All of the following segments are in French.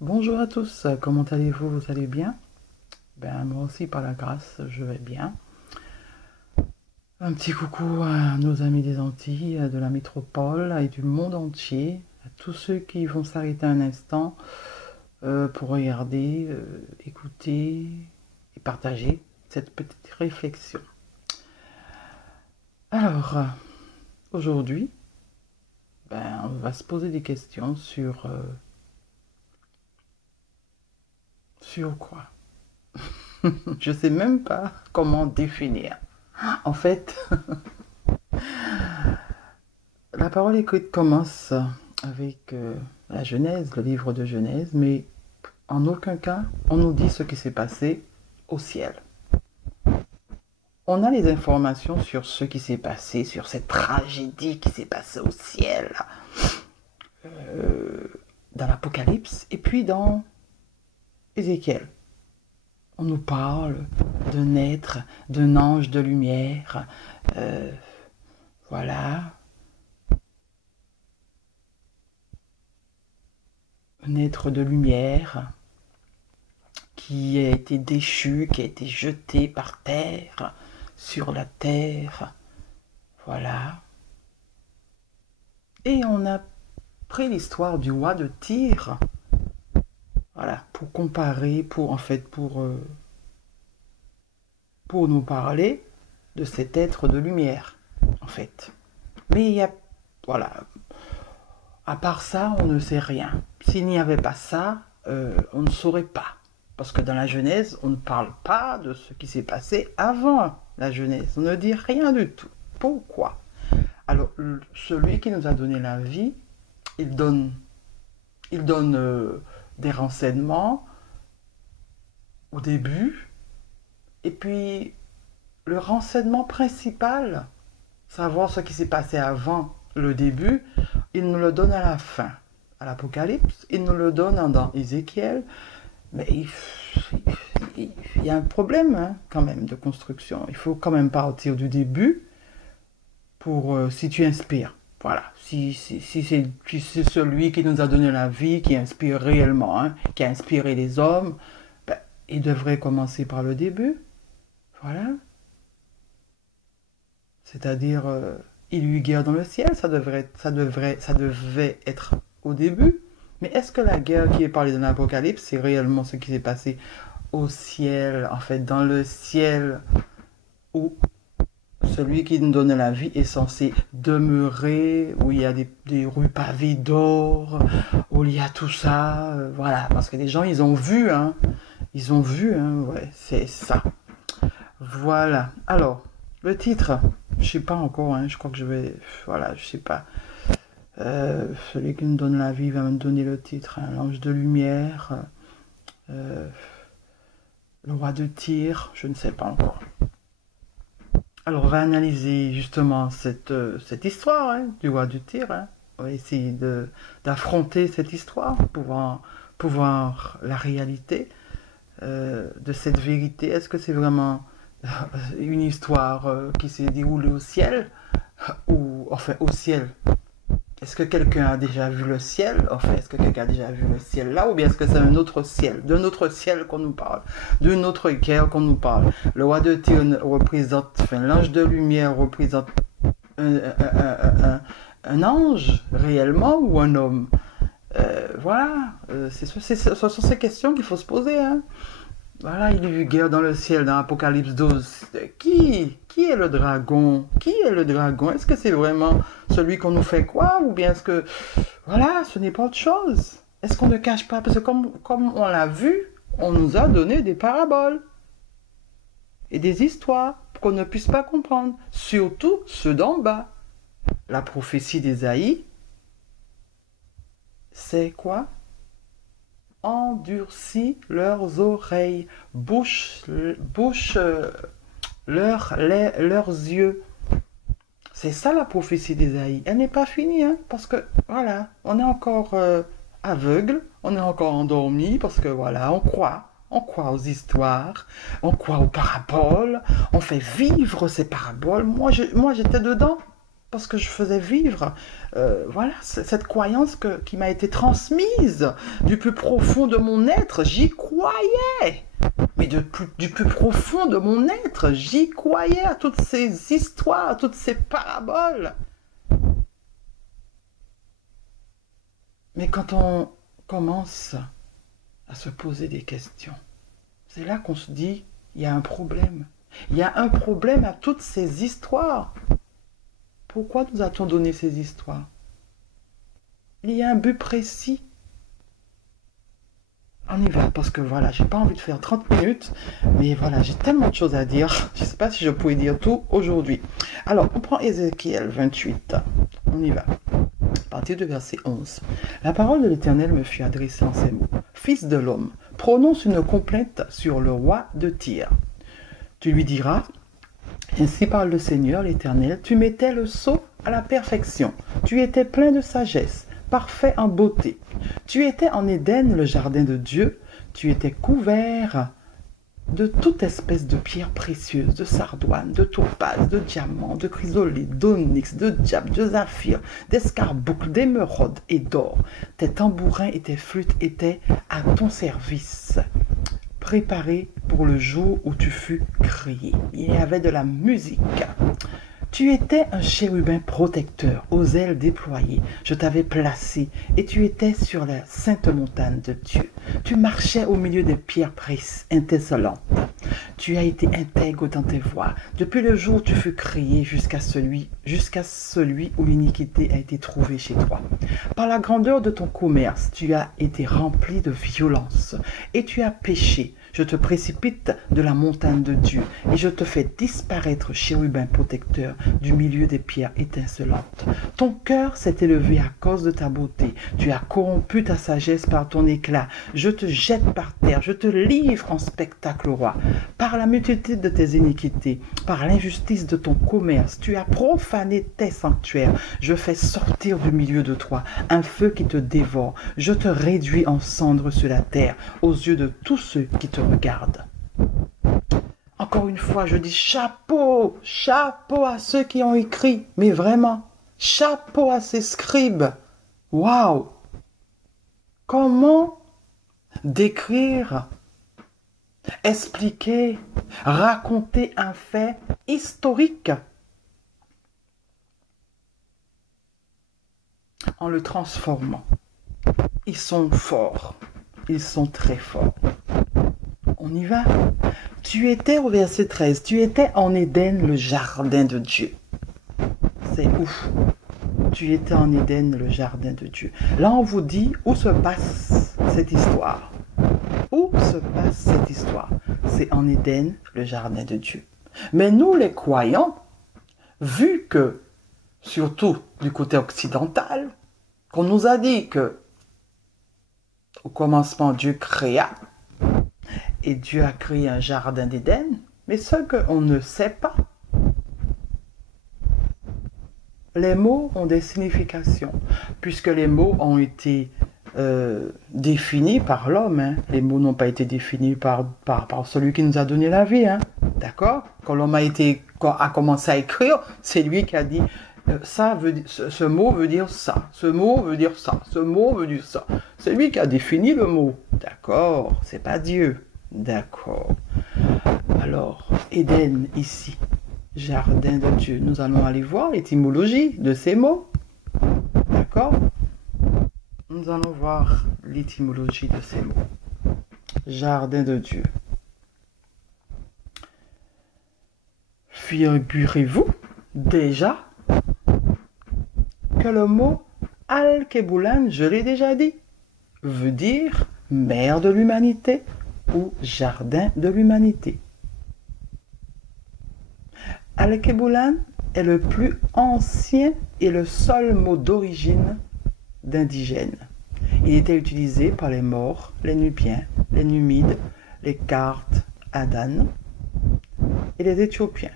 Bonjour à tous, comment allez-vous? Vous allez bien? Ben moi aussi par la grâce, je vais bien. Un petit coucou à nos amis des Antilles, de la métropole et du monde entier, à tous ceux qui vont s'arrêter un instant pour regarder, écouter et partager cette petite réflexion. Alors, aujourd'hui, ben, on va se poser des questions sur quoi? Je sais même pas comment définir. En fait, la parole écrite commence avec la Genèse, le livre de Genèse, mais en aucun cas on nous dit ce qui s'est passé au ciel. On a les informations sur ce qui s'est passé, sur cette tragédie qui s'est passée au ciel, dans l'Apocalypse et puis dans Ézéchiel. On nous parle d'un être, d'un ange de lumière, voilà, un être de lumière qui a été déchu, qui a été jeté par terre, sur la terre, voilà. Et on a pris l'histoire du roi de Tyr, voilà, pour comparer, pour nous parler de cet être de lumière, en fait. Mais il y a, voilà, à part ça, on ne sait rien. S'il n'y avait pas ça, on ne saurait pas. Parce que dans la Genèse, on ne parle pas de ce qui s'est passé avant la Genèse. On ne dit rien du tout. Pourquoi? Alors, celui qui nous a donné la vie, il donne des renseignements au début. Et puis, le renseignement principal, savoir ce qui s'est passé avant le début, il nous le donne à la fin. À l'Apocalypse, il nous le donne dans Ézéchiel. Mais il y a un problème hein, quand même de construction. Il faut quand même partir du début pour si tu inspires. Voilà, si c'est celui qui nous a donné la vie, qui inspire réellement, hein, qui a inspiré les hommes, ben, il devrait commencer par le début. Voilà. C'est-à-dire, il y eut guerre dans le ciel, ça devait être au début. Mais est-ce que la guerre qui est parlée dans l'Apocalypse, c'est réellement ce qui s'est passé au ciel, en fait, dans le ciel où celui qui nous donne la vie est censé demeurer, où il y a des rues pavées d'or, où il y a tout ça, voilà, parce que les gens, ils ont vu, hein, ouais, c'est ça. Voilà. Alors, le titre, je sais pas encore, hein, je crois que je vais, voilà, je sais pas. Celui qui nous donne la vie va me donner le titre, hein, l'ange de lumière, euh, le roi de Tyr, je ne sais pas encore. Alors, on va analyser justement cette histoire hein, du roi de Tyr. Hein. On va essayer d'affronter cette histoire pour voir la réalité de cette vérité. Est-ce que c'est vraiment une histoire qui s'est déroulée au ciel ou enfin au ciel? Est-ce que quelqu'un a déjà vu le ciel? Enfin, est-ce que quelqu'un a déjà vu le ciel là? Ou bien est-ce que c'est un autre ciel? D'un autre ciel qu'on nous parle? D'une autre guerre qu'on nous parle? Le roi de Tyr représente, enfin, l'ange de lumière représente un ange réellement ou un homme? Voilà, ce sont ces questions qu'il faut se poser. Hein. Voilà, il y a eu guerre dans le ciel dans Apocalypse 12. Qui est le dragon? Qui est le dragon? Est-ce que c'est vraiment celui qu'on nous fait croire ou bien est-ce que... Voilà, ce n'est pas autre chose. Est-ce qu'on ne cache pas? Parce que comme on l'a vu, on nous a donné des paraboles et des histoires pour qu'on ne puisse pas comprendre. Surtout ceux d'en bas. La prophétie d'Ésaïe, c'est quoi? Endurcis leurs oreilles, bouche leurs yeux. C'est ça la prophétie d'Ésaïe. Elle n'est pas finie, hein, parce que voilà, on est encore aveugle, on est encore endormi, parce que voilà, on croit aux histoires, on croit aux paraboles, on fait vivre ces paraboles. Moi j'étais dedans. parce que je faisais vivre voilà, cette croyance qui m'a été transmise du plus profond de mon être. J'y croyais. Mais du plus profond de mon être, j'y croyais à toutes ces histoires, à toutes ces paraboles. Mais quand on commence à se poser des questions, c'est là qu'on se dit, il y a un problème. Il y a un problème à toutes ces histoires. Pourquoi nous a-t-on donné ces histoires? Il y a un but précis. On y va, parce que voilà, j'ai pas envie de faire 30 minutes, mais voilà, j'ai tellement de choses à dire. Je ne sais pas si je pourrais dire tout aujourd'hui. Alors, on prend Ézéchiel 28. On y va. À partir du verset 11. La parole de l'Éternel me fut adressée en ces mots. Fils de l'homme, prononce une complainte sur le roi de Tyr. Tu lui diras, ainsi parle le Seigneur l'Éternel, tu mettais le sceau à la perfection. Tu étais plein de sagesse, parfait en beauté. Tu étais en Éden, le jardin de Dieu. Tu étais couvert de toute espèce de pierres précieuses, de sardoine, de topaze, de diamants, de chrysolite, d'onyx, de diable, de saphir, d'escarboucle, d'émeraude et d'or. Tes tambourins et tes flûtes étaient à ton service, préparés pour le jour où tu fus créé. Il y avait de la musique. Tu étais un chérubin protecteur, aux ailes déployées. Je t'avais placé et tu étais sur la sainte montagne de Dieu. Tu marchais au milieu des pierres étincelantes. Tu as été intègre dans tes voies. Depuis le jour où tu fus créé jusqu'à celui où l'iniquité a été trouvée chez toi. Par la grandeur de ton commerce, tu as été rempli de violence et tu as péché. Je te précipite de la montagne de Dieu et je te fais disparaître, chérubin protecteur, du milieu des pierres étincelantes. Ton cœur s'est élevé à cause de ta beauté. Tu as corrompu ta sagesse par ton éclat. Je te jette par terre, je te livre en spectacle au roi. Par la multitude de tes iniquités, par l'injustice de ton commerce, tu as profané tes sanctuaires. Je fais sortir du milieu de toi un feu qui te dévore. Je te réduis en cendres sur la terre, aux yeux de tous ceux qui te regardent. Encore une fois, je dis chapeau, chapeau à ceux qui ont écrit, mais vraiment, chapeau à ces scribes. Waouh! Comment décrire, expliquer, raconter un fait historique en le transformant? Ils sont forts, ils sont très forts. On y va. Tu étais au verset 13, tu étais en Éden, le jardin de Dieu. C'est ouf. Tu étais en Éden, le jardin de Dieu. Là, on vous dit où se passe cette histoire. Où se passe cette histoire? C'est en Éden, le jardin de Dieu. Mais nous, les croyants, vu que, surtout du côté occidental, qu'on nous a dit que au commencement, Dieu créa, et Dieu a créé un jardin d'Éden, mais ce qu'on ne sait pas, les mots ont des significations, puisque les mots ont été définis par l'homme. Hein. Les mots n'ont pas été définis par celui qui nous a donné la vie. Hein. D'accord? Quand l'homme a commencé à écrire, c'est lui qui a dit ce mot veut dire ça, ce mot veut dire ça, ce mot veut dire ça. C'est lui qui a défini le mot. D'accord? C'est pas Dieu. D'accord. Alors, Éden ici, jardin de Dieu. Nous allons aller voir l'étymologie de ces mots. D'accord? Nous allons voir l'étymologie de ces mots. Jardin de Dieu. Figurez-vous déjà que le mot Al-Keboulan, je l'ai déjà dit, veut dire mère de l'humanité ou jardin de l'humanité. Al-Keboulan est le plus ancien et le seul mot d'origine d'indigène. Il était utilisé par les Maures, les Nubiens, les Numides, les Cartes, Adan et les Éthiopiens.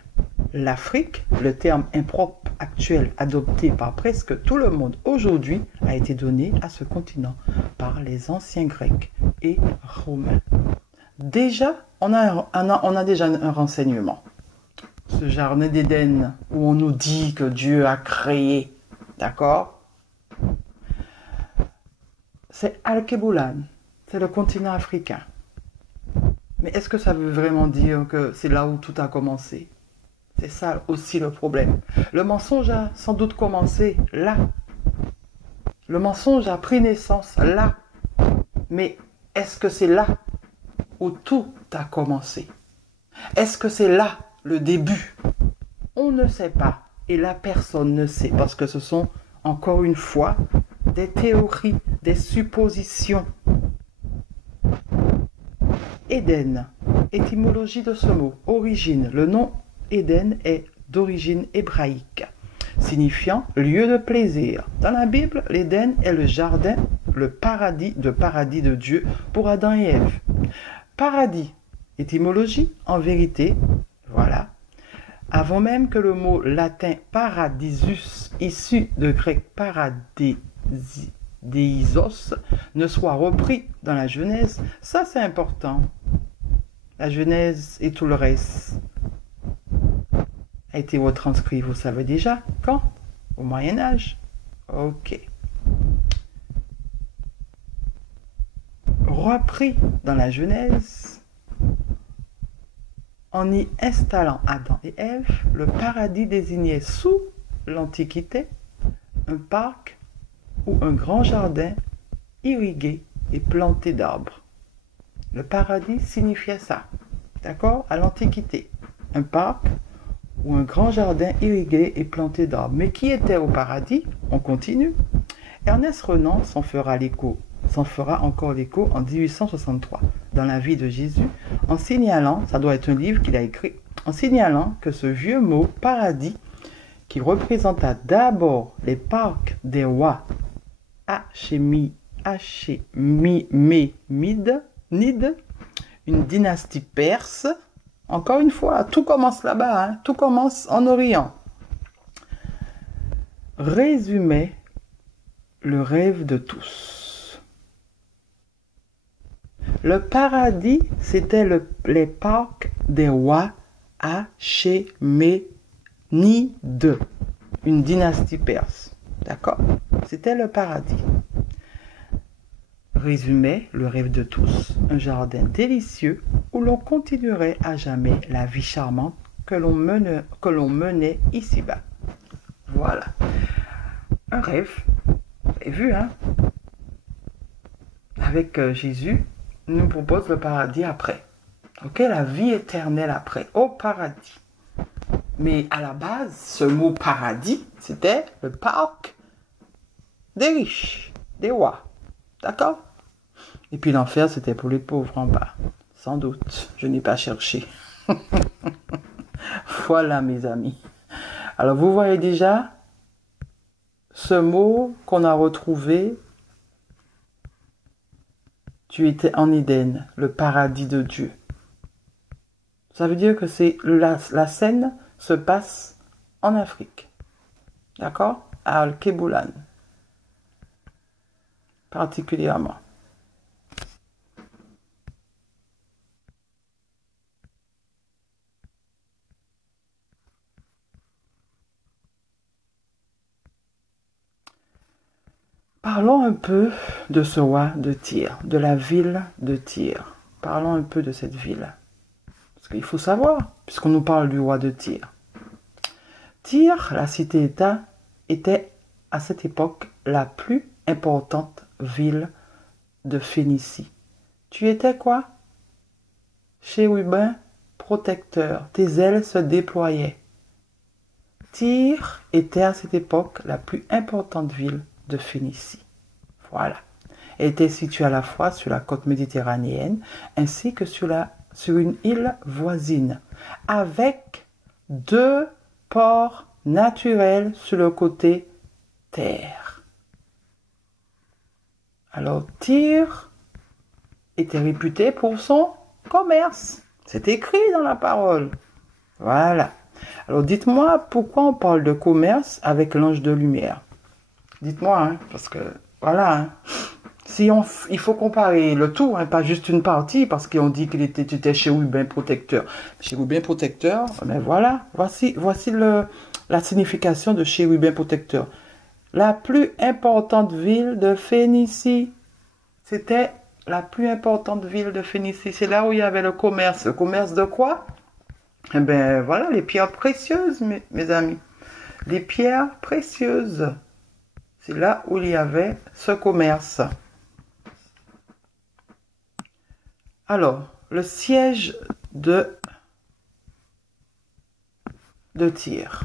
L'Afrique, le terme impropre actuel adopté par presque tout le monde aujourd'hui, a été donné à ce continent par les anciens Grecs et Romains. Déjà, on a déjà un renseignement ce jardin d'Éden où on nous dit que Dieu a créé, d'accord? C'est Al-Keboulan, c'est le continent africain. Mais est-ce que ça veut vraiment dire que c'est là où tout a commencé? C'est ça aussi le problème. Le mensonge a sans doute commencé là. Le mensonge a pris naissance là. Mais est-ce que c'est là où tout a commencé? Est-ce que c'est là le début? On ne sait pas. Et la personne ne sait. Parce que ce sont, encore une fois, des théories, des suppositions. Éden, étymologie de ce mot, origine. Le nom Éden est d'origine hébraïque, signifiant lieu de plaisir. Dans la Bible, l'Éden est le jardin, le paradis de Dieu pour Adam et Ève. Paradis, étymologie, en vérité, voilà. Avant même que le mot latin paradisus, issu de grec paradeisos, ne soit repris dans la Genèse, ça c'est important. La Genèse et tout le reste a été retranscrit, vous savez déjà, quand? Au Moyen-Âge. Ok. Repris dans la Genèse, en y installant Adam et Ève, le paradis désignait sous l'Antiquité un parc ou un grand jardin irrigué et planté d'arbres. Le paradis signifiait ça, d'accord? À l'Antiquité, un parc ou un grand jardin irrigué et planté d'arbres. Mais qui était au paradis? On continue. Ernest Renan s'en fera encore l'écho en 1863 dans la vie de Jésus, en signalant, ça doit être un livre qu'il a écrit, en signalant que ce vieux mot paradis, qui représenta d'abord les parcs des rois Achéménides, une dynastie perse. Encore une fois, tout commence là-bas, hein, tout commence en Orient. Résumait le rêve de tous. Le paradis, c'était les parcs des rois Achéménides, une dynastie perse. D'accord? C'était le paradis. Résumait le rêve de tous, un jardin délicieux où l'on continuerait à jamais la vie charmante que l'on menait ici-bas. Voilà. Un rêve. Vous avez vu, hein? Avec Jésus, nous propose le paradis après. Ok, la vie éternelle après, au paradis. Mais à la base, ce mot paradis, c'était le parc des riches, des rois. D'accord? Et puis l'enfer, c'était pour les pauvres en bas. Sans doute, je n'ai pas cherché. Voilà, mes amis. Alors, vous voyez déjà ce mot qu'on a retrouvé. Tu étais en Éden, le paradis de Dieu. Ça veut dire que la scène se passe en Afrique. D'accord? À Al-Keboulan. Particulièrement. Parlons un peu de ce roi de Tyr, de la ville de Tyr. Parlons un peu de cette ville. Parce qu'il faut savoir, puisqu'on nous parle du roi de Tyr. Tyr, la cité-État, était à cette époque la plus importante ville de Phénicie. Tu étais quoi? Chérubin protecteur, tes ailes se déployaient. Tyr était à cette époque la plus importante ville de Phénicie. Voilà. Elle était située à la fois sur la côte méditerranéenne ainsi que sur une île voisine, avec 2 ports naturels sur le côté terre. Alors Tyr était réputé pour son commerce. C'est écrit dans la parole. Voilà. Alors dites-moi pourquoi on parle de commerce avec l'ange de lumière. Dites-moi, hein, parce que voilà. Hein. Si on, il faut comparer le tout, hein, pas juste une partie, parce qu'on dit qu'il était, tu étais chérubin protecteur. Chérubin protecteur, mais voilà, voici la signification de chérubin protecteur. La plus importante ville de Phénicie, c'était la plus importante ville de Phénicie. C'est là où il y avait le commerce. Le commerce de quoi? Eh bien, voilà, les pierres précieuses, mes amis. Les pierres précieuses. C'est là où il y avait ce commerce. Alors, le siège de Tyr.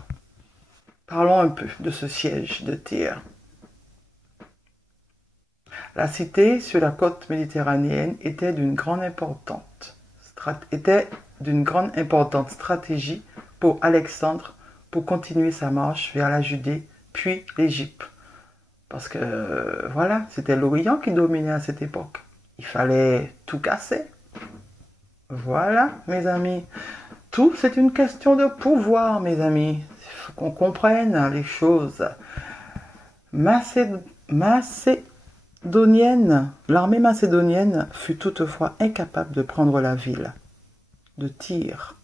Parlons un peu de ce siège de Tyr. La cité sur la côte méditerranéenne était d'une grande importance stratégie pour Alexandre pour continuer sa marche vers la Judée, puis l'Égypte. Parce que, voilà, c'était l'Orient qui dominait à cette époque. Il fallait tout casser. Voilà, mes amis. Tout, c'est une question de pouvoir, mes amis. Il faut qu'on comprenne les choses. L'armée macédonienne fut toutefois incapable de prendre la ville de Tyr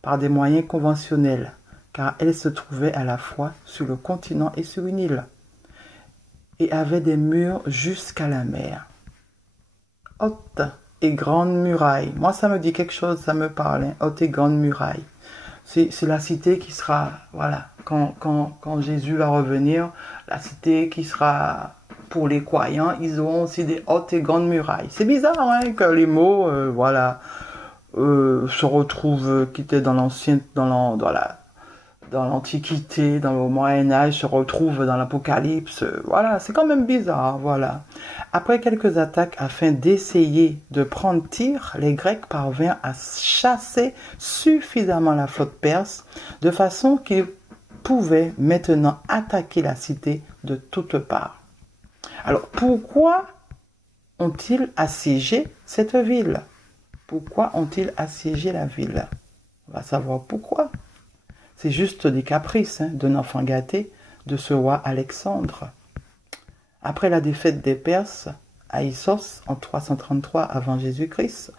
par des moyens conventionnels, car elle se trouvait à la fois sur le continent et sur une île, et avait des murs jusqu'à la mer. Haute et grande muraille. Moi, ça me dit quelque chose, ça me parle. Hein. Haute et grande muraille. C'est la cité qui sera, voilà, quand Jésus va revenir, la cité qui sera, pour les croyants, ils auront aussi des hautes et grandes murailles. C'est bizarre, hein, que les mots, voilà, se retrouvent, qui étaient dans l'ancien, dans l'Antiquité, dans le Moyen-Âge, se retrouvent dans l'Apocalypse. Voilà, c'est quand même bizarre, voilà. Après quelques attaques afin d'essayer de prendre Tyr, les Grecs parvinrent à chasser suffisamment la flotte perse, de façon qu'ils pouvaient maintenant attaquer la cité de toutes parts. Alors, pourquoi ont-ils assiégé cette ville? Pourquoi ont-ils assiégé la ville? On va savoir pourquoi. C'est juste des caprices, hein, d'un enfant gâté de ce roi Alexandre. Après la défaite des Perses à Issos en 333 avant Jésus-Christ,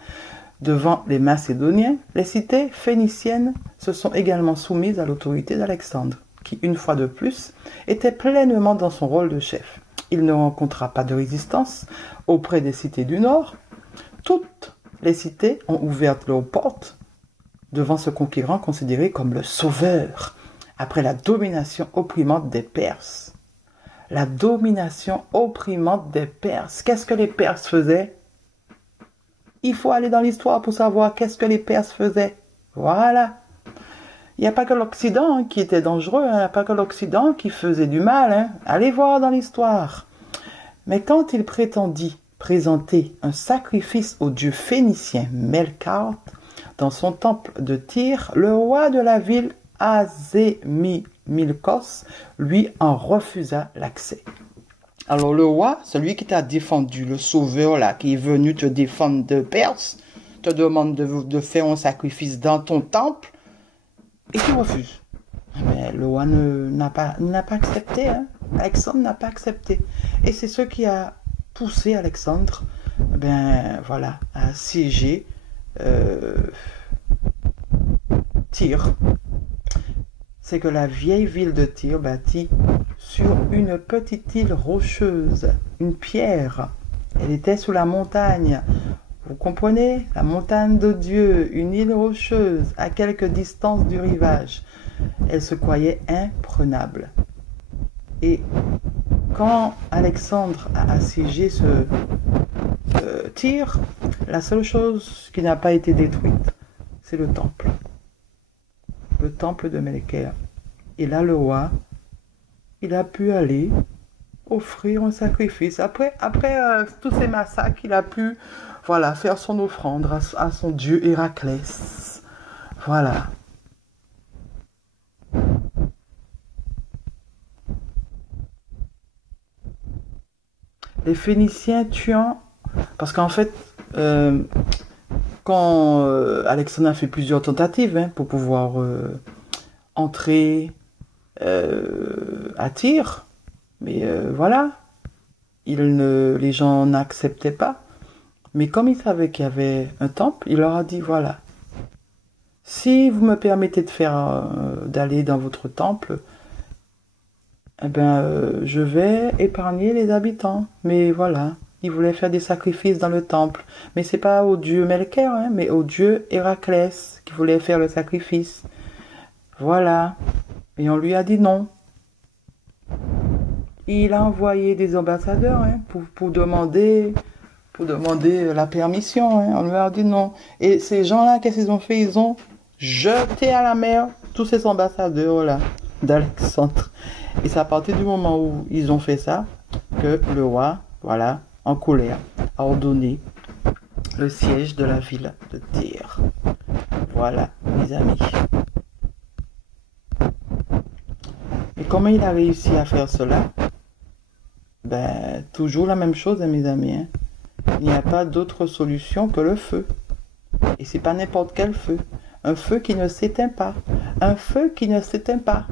devant les Macédoniens, les cités phéniciennes se sont également soumises à l'autorité d'Alexandre, qui, une fois de plus, était pleinement dans son rôle de chef. Il ne rencontra pas de résistance auprès des cités du Nord. Toutes les cités ont ouvert leurs portes devant ce conquérant considéré comme le sauveur, après la domination opprimante des Perses. La domination opprimante des Perses. Qu'est-ce que les Perses faisaient? Il faut aller dans l'histoire pour savoir qu'est-ce que les Perses faisaient. Voilà. Il n'y a pas que l'Occident, hein, qui était dangereux, il n'y a pas que l'Occident qui faisait du mal. Hein. Allez voir dans l'histoire. Mais quand il prétendit présenter un sacrifice au dieu phénicien Melkart, dans son temple de Tyr, le roi de la ville, Azémimilkos, lui en refusa l'accès. Alors le roi, celui qui t'a défendu, le sauveur là, qui est venu te défendre de Perse, te demande de faire un sacrifice dans ton temple, et tu refuses. Mais le roi n'a pas accepté, hein. Alexandre n'a pas accepté. Et c'est ce qui a poussé Alexandre, voilà, à assiéger Tyr. C'est que la vieille ville de Tyr, bâtie sur une petite île rocheuse, une pierre, elle était sous la montagne. Vous comprenez? La montagne de Dieu, une île rocheuse, à quelque distance du rivage. Elle se croyait imprenable. Et quand Alexandre a assiégé ce Tyr, la seule chose qui n'a pas été détruite, c'est le temple. Le temple de Melker. Et là, le roi, il a pu aller offrir un sacrifice. Après tous ces massacres, il a pu, voilà, faire son offrande à son dieu Héraclès. Voilà. Les Phéniciens tuant, parce qu'en fait, quand Alexandre a fait plusieurs tentatives, hein, pour pouvoir entrer à Tyr, mais voilà, les gens n'acceptaient pas. Mais comme il savait qu'il y avait un temple, il leur a dit, voilà, si vous me permettez d'aller dans votre temple, eh ben, je vais épargner les habitants. Mais voilà, il voulait faire des sacrifices dans le temple. Mais c'est pas au dieu Melker, hein, mais au dieu Héraclès qui voulait faire le sacrifice. Voilà. Et on lui a dit non. Il a envoyé des ambassadeurs, hein, pour demander la permission. Hein. On lui a dit non. Et ces gens-là, qu'est-ce qu'ils ont fait? Ils ont jeté à la mer tous ces ambassadeurs-là d'Alexandre. Et c'est à partir du moment où ils ont fait ça que le roi, voilà, en colère, a ordonné le siège de la ville de Tyr. Voilà, mes amis. Et comment il a réussi à faire cela? Ben, toujours la même chose, hein, mes amis. Hein. Il n'y a pas d'autre solution que le feu. Et c'est pas n'importe quel feu. Un feu qui ne s'éteint pas. Un feu qui ne s'éteint pas.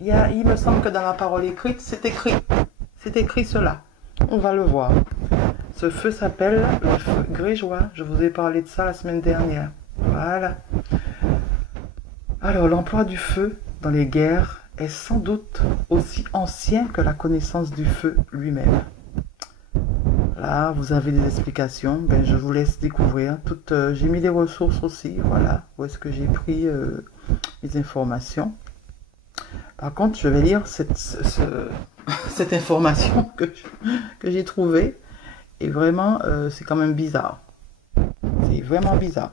Il me semble que dans la parole écrite, c'est écrit. C'est écrit cela. On va le voir. Ce feu s'appelle le feu grégeois. Je vous ai parlé de ça la semaine dernière. Voilà. Alors, l'emploi du feu dans les guerres est sans doute aussi ancien que la connaissance du feu lui-même. Là, vous avez des explications. Ben, je vous laisse découvrir. J'ai mis des ressources aussi. Voilà. Où est-ce que j'ai pris les informations. Par contre, je vais lire cette information que j'ai trouvée. Et vraiment, c'est quand même bizarre. C'est vraiment bizarre.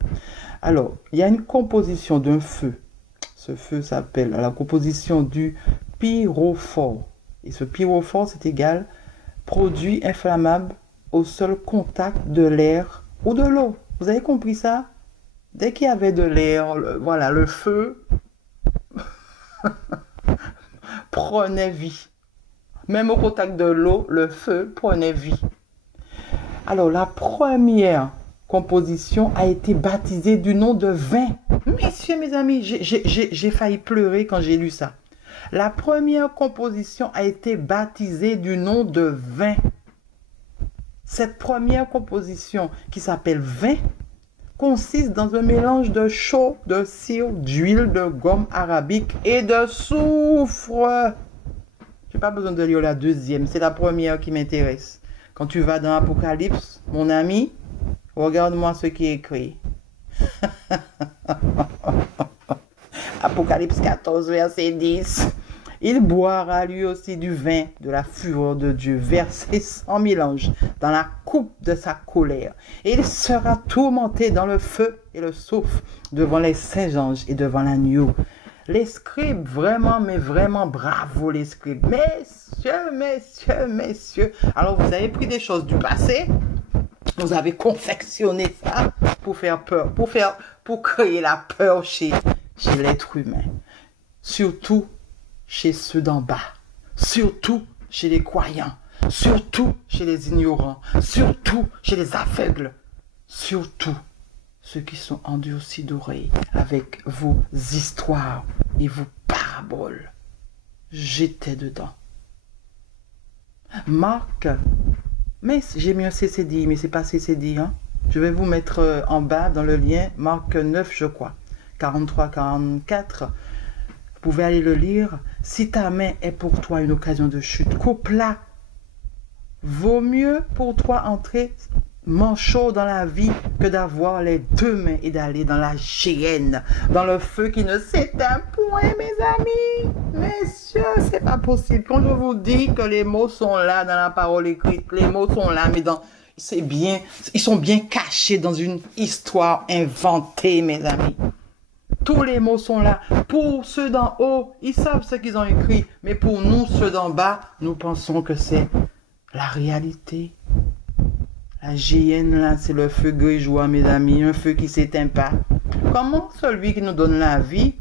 Alors, il y a une composition d'un feu. Ce feu s'appelle la composition du pyrophore. Et ce pyrophore, c'est égal produit inflammable au seul contact de l'air ou de l'eau. Vous avez compris ça? Dès qu'il y avait de l'air, voilà, le feu prenait vie. Même au contact de l'eau, le feu prenait vie. Alors, la première composition a été baptisée du nom de vin. Messieurs, mes amis, j'ai failli pleurer quand j'ai lu ça. La première composition a été baptisée du nom de vin. Cette première composition, qui s'appelle vin, consiste dans un mélange de chaux, de cire, d'huile, de gomme arabique et de soufre. Je n'ai pas besoin de lire la deuxième, c'est la première qui m'intéresse. Quand tu vas dans l'Apocalypse, mon ami, regarde-moi ce qui est écrit. Apocalypse 14, verset 10. Il boira lui aussi du vin de la fureur de Dieu, versé sans mélange dans la coupe de sa colère. Et il sera tourmenté dans le feu et le soufre devant les saints anges et devant l'agneau. Les scribes, vraiment, mais vraiment, bravo les scribes. Messieurs, messieurs, messieurs. Alors, vous avez pris des choses du passé. Vous avez confectionné ça pour faire peur, pour créer la peur chez l'être humain. Surtout chez ceux d'en bas. Surtout chez les croyants. Surtout chez les ignorants. Surtout chez les aveugles. Surtout ceux qui sont endurcis d'oreilles avec vos histoires et vos paraboles. J'étais dedans. Marc, mais j'ai mis un CCD, mais c'est pas CCD, hein. Je vais vous mettre en bas dans le lien, Marc 9, je crois, 43-44. Vous pouvez aller le lire. Si ta main est pour toi une occasion de chute, coupe-la. Vaut mieux pour toi entrer manchot dans la vie que d'avoir les deux mains et d'aller dans la géhenne, dans le feu qui ne s'éteint point, mes amis. Messieurs, c'est pas possible. Quand je vous dis que les mots sont là dans la parole écrite, les mots sont là, mais c'est bien, ils sont bien cachés dans une histoire inventée, mes amis. Tous les mots sont là. Pour ceux d'en haut, ils savent ce qu'ils ont écrit, mais pour nous, ceux d'en bas, nous pensons que c'est la réalité. La géhenne, là, c'est le feu grégeois, mes amis, un feu qui ne s'éteint pas. Comment celui qui nous donne la vie,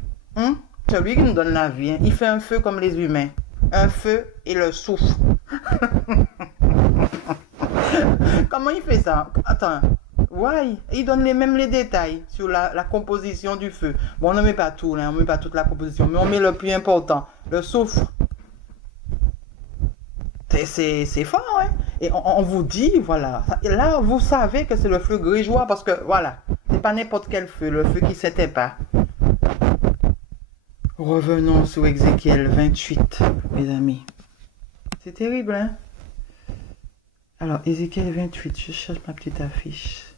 celui qui nous donne la vie, il fait un feu comme les humains. Un feu et le souffle. Comment il fait ça? Attends, ouais, il donne même les détails sur la composition du feu. Bon, on ne met pas tout, là, on ne met pas toute la composition, mais on met le plus important, le soufre. C'est fort, Et on vous dit, voilà, là, vous savez que c'est le feu grégeois parce que, voilà, c'est pas n'importe quel feu, le feu qui s'éteint pas. Revenons sur Ézéchiel 28, mes amis. C'est terrible, hein? Alors, Ézéchiel 28, je cherche ma petite affiche.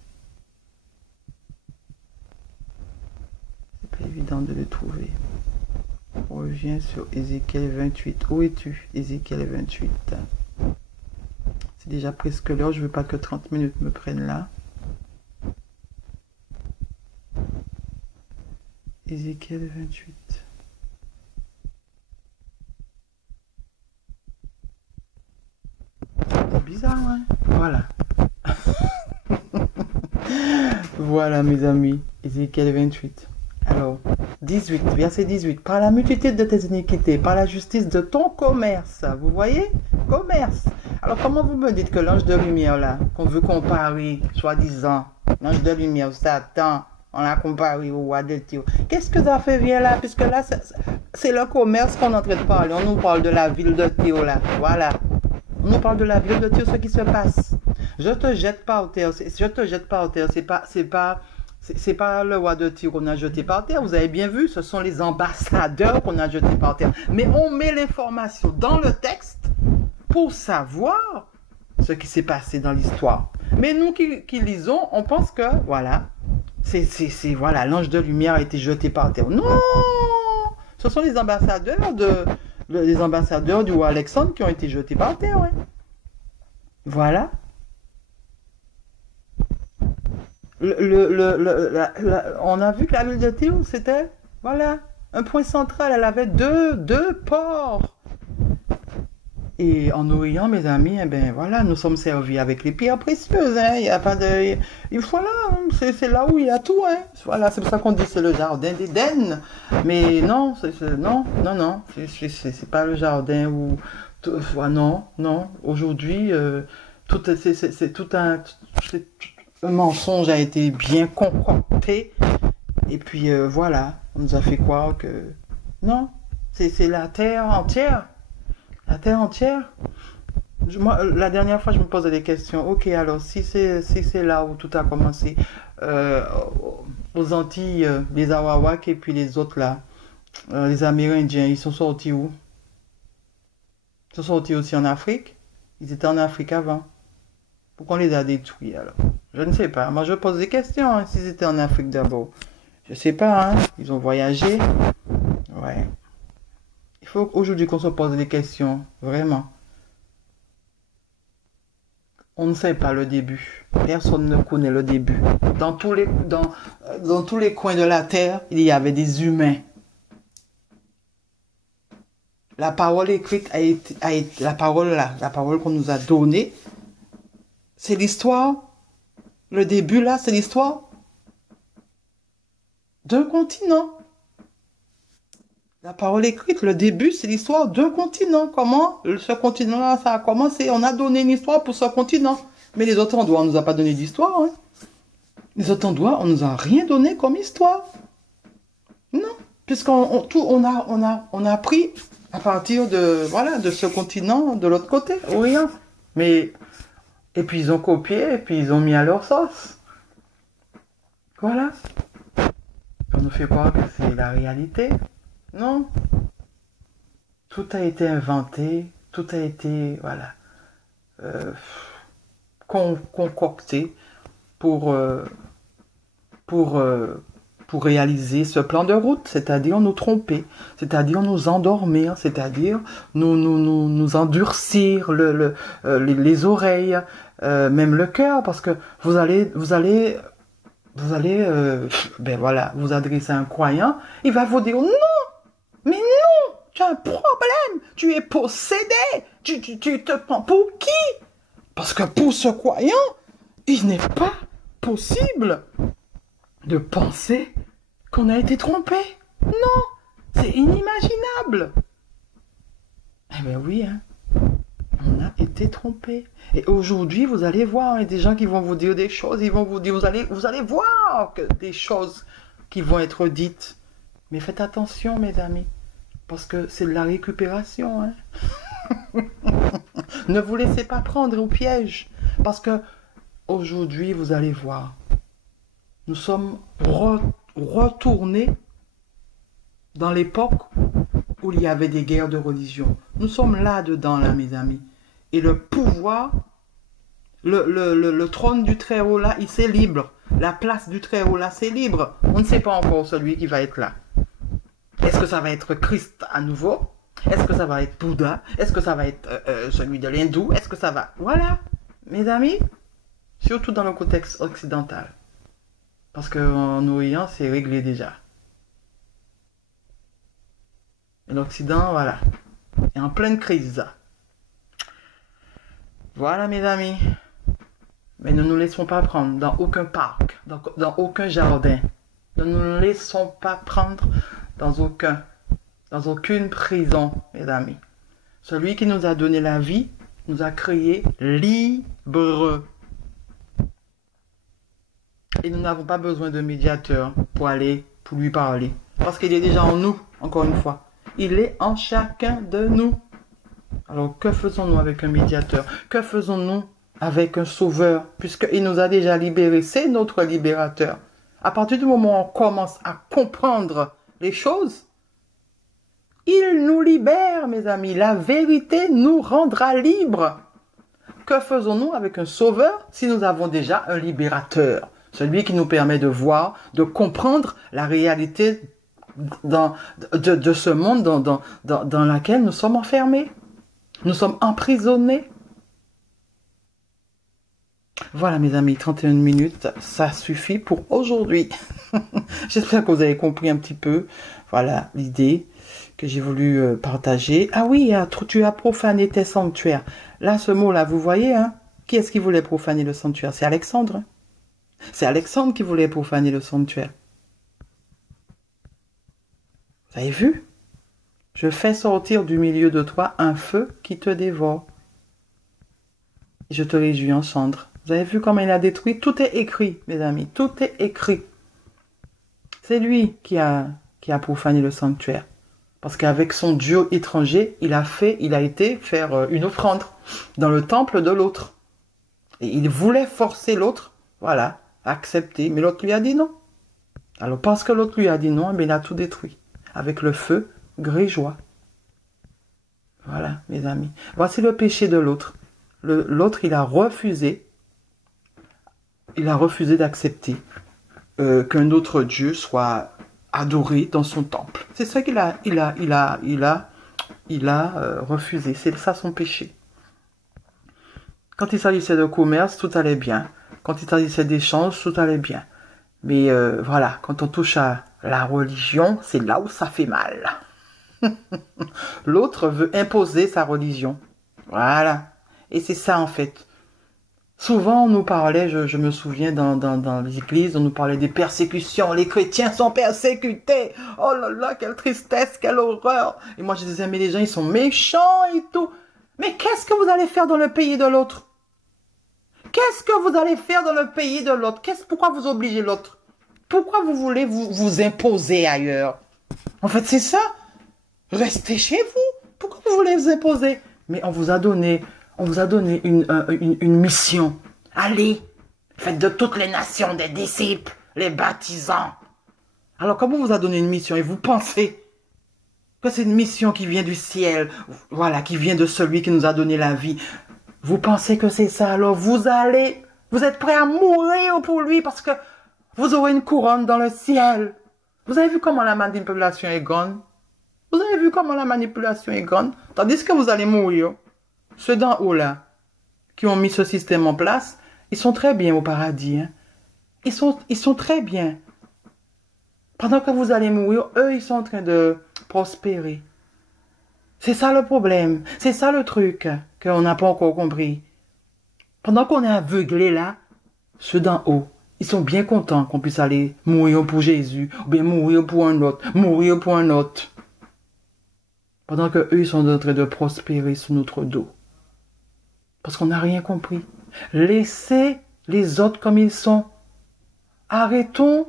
C'est pas évident de le trouver. On revient sur Ézéchiel 28. Où es-tu, Ézéchiel 28? C'est déjà presque l'heure, je veux pas que 30 minutes me prennent là. Ézéchiel 28. C'est bizarre, hein? Voilà. Voilà, mes amis. Ézéchiel 28. Alors, 18, verset 18. Par la multitude de tes iniquités, par la justice de ton commerce. Vous voyez? Commerce. Alors, comment vous me dites que l'ange de lumière, là, qu'on veut comparer, soi-disant, l'ange de lumière, Satan, on l'a comparé au roi de Tyr. Qu'est-ce que ça fait bien là? Puisque là, c'est le commerce qu'on est en train de parler. On nous parle de la ville de Tyr, là. Voilà. On nous parle de la ville de Tyr, ce qui se passe. Je te jette par terre. Je te jette par terre. C'est pas le roi de Tyr qu'on a jeté par terre. Vous avez bien vu, ce sont les ambassadeurs qu'on a jetés par terre. Mais on met l'information dans le texte pour savoir ce qui s'est passé dans l'histoire. Mais nous qui lisons, on pense que, voilà, voilà, l'ange de lumière a été jeté par terre. Non! Ce sont les ambassadeurs du roi Alexandre qui ont été jetés par terre. Ouais. Voilà. On a vu que la ville de Tyr, c'était, voilà, un point central. Elle avait deux ports. Et en Orient, mes amis, eh ben voilà, nous sommes servis avec les pierres précieuses. Hein. Il y a pas de, voilà, c'est là où il y a tout. Hein. Voilà, c'est pour ça qu'on dit c'est le jardin d'Éden. Mais non, non, c'est pas le jardin où, non. Aujourd'hui, c'est tout un mensonge a été bien concocté. Et puis voilà, on nous a fait croire que non, c'est la terre entière. La terre entière. Moi, la dernière fois, je me posais des questions. Ok, alors si c'est là où tout a commencé, aux Antilles, les Arawaks et puis les autres là, les Amérindiens, ils sont sortis où? Ils sont sortis aussi en Afrique. Ils étaient en Afrique avant. Pourquoi on les a détruits alors? Je ne sais pas. Moi, je pose des questions. Hein, s'ils étaient en Afrique d'abord. Je sais pas. Hein. Ils ont voyagé. Ouais. Il faut aujourd'hui qu'on se pose des questions, vraiment. On ne sait pas le début. Personne ne connaît le début. Dans tous les coins de la terre, il y avait des humains. La parole écrite la parole qu'on nous a donnée, c'est l'histoire. Le début là, c'est l'histoire d'un continent. La parole écrite, le début, c'est l'histoire d'un continent. Comment ce continent-là, ça a commencé? On a donné une histoire pour ce continent. Mais les autres endroits, on ne nous a pas donné d'histoire. Hein. Les autres endroits, on ne nous a rien donné comme histoire. Non. Puisqu'on a appris à partir de ce continent, de l'autre côté, Orient. Mais, et puis ils ont copié, et puis ils ont mis à leur sauce. Voilà. On nous fait croire que c'est la réalité. Non. Tout a été inventé, tout a été, voilà, concocté pour réaliser ce plan de route, c'est-à-dire nous tromper, c'est-à-dire nous endormir, c'est-à-dire nous endurcir les oreilles, même le cœur, parce que vous allez ben voilà, vous adresser à un croyant, il va vous dire non, mais non, tu as un problème, tu es possédé, tu te prends pour qui? Parce que pour ce croyant, il n'est pas possible de penser qu'on a été trompé. Non, c'est inimaginable. Eh bien oui, hein, on a été trompé. Et aujourd'hui, vous allez voir, il y a des gens qui vont vous dire des choses, ils vont vous dire, vous allez voir que des choses qui vont être dites. Mais faites attention, mes amis, parce que c'est de la récupération. Hein. Ne vous laissez pas prendre au piège. Parce que aujourd'hui, vous allez voir, nous sommes retournés dans l'époque où il y avait des guerres de religion. Nous sommes là-dedans, là, mes amis. Et le pouvoir, le trône du Très-Haut, là, il c'est libre. La place du Très-Haut, là, c'est libre. On ne sait pas encore celui qui va être là. Est-ce que ça va être Christ à nouveau? Est-ce que ça va être Bouddha? Est-ce que ça va être celui de l'hindou? Est-ce que ça va... Voilà, mes amis, surtout dans le contexte occidental. Parce qu'en Orient, c'est réglé déjà. Et l'Occident, voilà, est en pleine crise. Voilà, mes amis. Mais ne nous laissons pas prendre dans aucun parc, dans aucun jardin. Ne nous laissons pas prendre dans aucune prison, mes amis. Celui qui nous a donné la vie nous a créés libres. Et nous n'avons pas besoin de médiateur pour lui parler. Parce qu'il est déjà en nous, encore une fois. Il est en chacun de nous. Alors, que faisons-nous avec un médiateur? Que faisons-nous avec un sauveur? Puisqu'il nous a déjà libérés. C'est notre libérateur. À partir du moment où on commence à comprendre les choses, il nous libère, mes amis. La vérité nous rendra libres. Que faisons-nous avec un sauveur si nous avons déjà un libérateur? Celui qui nous permet de voir, de comprendre la réalité de ce monde dans lequel nous sommes enfermés. Nous sommes emprisonnés. Voilà, mes amis, 31 minutes, ça suffit pour aujourd'hui. J'espère que vous avez compris un petit peu, voilà, l'idée que j'ai voulu partager. Ah oui, tu as profané tes sanctuaires. Là, ce mot-là, vous voyez, hein? Qui est-ce qui voulait profaner le sanctuaire? C'est Alexandre. C'est Alexandre qui voulait profaner le sanctuaire. Vous avez vu? Je fais sortir du milieu de toi un feu qui te dévore. Je te réduis en cendres. Vous avez vu comment il a détruit? Tout est écrit, mes amis. Tout est écrit. C'est lui qui a profané le sanctuaire. Parce qu'avec son dieu étranger, il a été faire une offrande dans le temple de l'autre. Et il voulait forcer l'autre, voilà, à accepter. Mais l'autre lui a dit non. Alors parce que l'autre lui a dit non, il a tout détruit. Avec le feu grégeois. Voilà, mes amis. Voici le péché de l'autre. L'autre, il a refusé d'accepter qu'un autre Dieu soit adoré dans son temple. C'est ça qu'il a refusé. C'est ça son péché. Quand il s'agissait de commerce, tout allait bien. Quand il s'agissait d'échange, tout allait bien. Mais voilà, quand on touche à la religion, c'est là où ça fait mal. L'autre veut imposer sa religion. Voilà. Et c'est ça en fait. Souvent on nous parlait, je me souviens dans les églises, on nous parlait des persécutions. Les chrétiens sont persécutés. Oh là là, quelle tristesse, quelle horreur. Et moi je disais, mais les gens ils sont méchants et tout. Mais qu'est-ce que vous allez faire dans le pays de l'autre? Qu'est-ce que vous allez faire dans le pays de l'autre? Pourquoi vous obligez l'autre? Pourquoi vous voulez vous imposer ailleurs? En fait c'est ça. Restez chez vous. Pourquoi vous voulez vous imposer? Mais on vous a donné une mission. Allez, faites de toutes les nations des disciples, les baptisants. Alors, comme on vous a donné une mission et vous pensez que c'est une mission qui vient du ciel, voilà, qui vient de celui qui nous a donné la vie, vous pensez que c'est ça, alors vous êtes prêt à mourir pour lui parce que vous aurez une couronne dans le ciel. Vous avez vu comment la manipulation est grande? Vous avez vu comment la manipulation est grande? Tandis que vous allez mourir. Ceux d'en haut là, qui ont mis ce système en place, ils sont très bien au paradis. Hein? Ils sont très bien. Pendant que vous allez mourir, eux, ils sont en train de prospérer. C'est ça le problème. C'est ça le truc qu'on n'a pas encore compris. Pendant qu'on est aveuglé là, ceux d'en haut, ils sont bien contents qu'on puisse aller mourir pour Jésus, ou bien mourir pour un autre, mourir pour un autre. Pendant que eux, ils sont en train de prospérer sous notre dos. Parce qu'on n'a rien compris. Laissez les autres comme ils sont. Arrêtons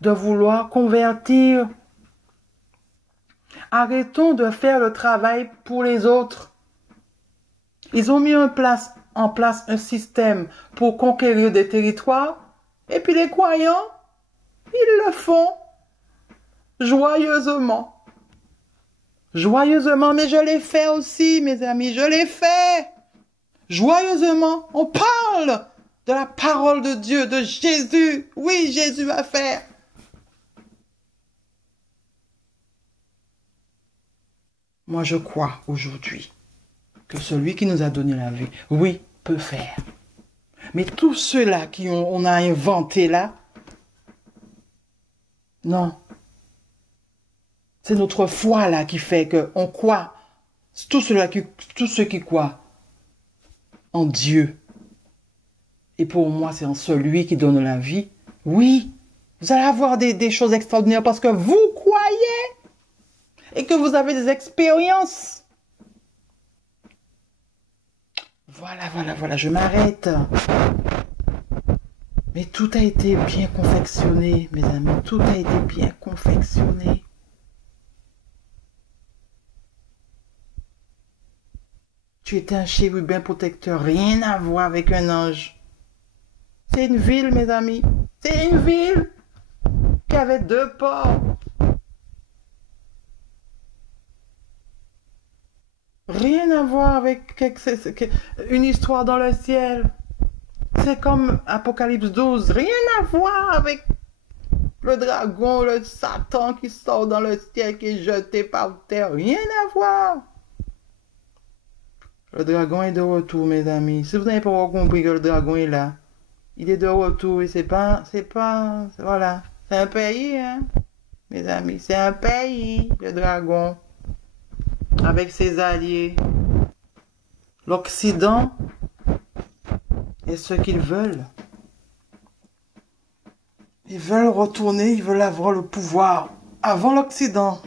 de vouloir convertir. Arrêtons de faire le travail pour les autres. Ils ont mis en place un système pour conquérir des territoires. Et puis les croyants, ils le font joyeusement. Joyeusement, mais je l'ai fait aussi, mes amis, je l'ai fait. Joyeusement, on parle de la parole de Dieu, de Jésus. Oui, Jésus a fait. Moi, je crois aujourd'hui que celui qui nous a donné la vie, oui, peut faire. Mais tous ceux-là on a inventé là, non. C'est notre foi là qui fait qu'on croit. Tous ceux qui croient en Dieu. Et pour moi, c'est en celui qui donne la vie. Oui, vous allez avoir des choses extraordinaires parce que vous croyez et que vous avez des expériences. Voilà, je m'arrête. Mais tout a été bien confectionné, mes amis. Tout a été bien confectionné. Tu étais un chérubin protecteur, rien à voir avec un ange. C'est une ville, mes amis. C'est une ville qui avait 2 ports. Rien à voir avec une histoire dans le ciel. C'est comme Apocalypse 12. Rien à voir avec le dragon, le Satan qui sort dans le ciel, qui est jeté par terre. Rien à voir. Le dragon est de retour, mes amis. Si vous n'avez pas compris que le dragon est là, il est de retour et voilà. C'est un pays, hein, mes amis. C'est un pays, le dragon, avec ses alliés. L'Occident est ce qu'ils veulent. Ils veulent retourner, ils veulent avoir le pouvoir. Avant l'Occident,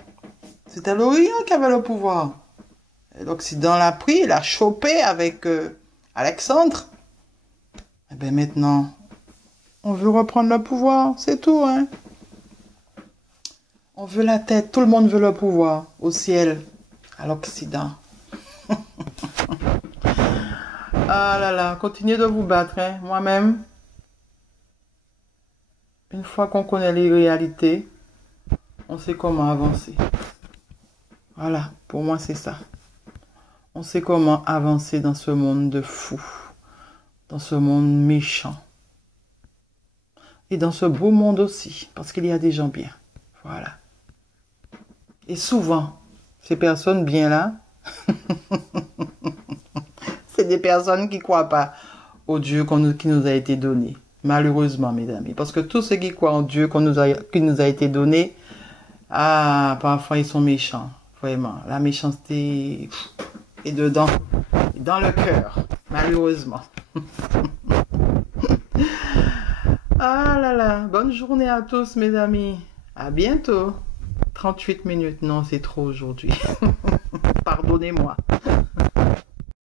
c'était l'Orient qui avait le pouvoir. L'Occident l'a pris, l'a chopé avec Alexandre. Et bien maintenant, on veut reprendre le pouvoir, c'est tout, hein. On veut la tête, tout le monde veut le pouvoir, au ciel, à l'Occident. Ah là là, continuez de vous battre, hein. Moi-même, une fois qu'on connaît les réalités, on sait comment avancer. Voilà, pour moi c'est ça. On sait comment avancer dans ce monde de fous, dans ce monde méchant. Et dans ce beau monde aussi, parce qu'il y a des gens bien. Voilà. Et souvent, ces personnes bien là, c'est des personnes qui ne croient pas au Dieu qui nous a été donné. Malheureusement, mes amis. Parce que tous ceux qui croient en Dieu qui nous a été donné, parfois ils sont méchants. Vraiment. La méchanceté est dedans, dans le cœur. Malheureusement. Ah là là. Bonne journée à tous, mes amis. À bientôt. 38 minutes. Non, c'est trop aujourd'hui. Pardonnez-moi.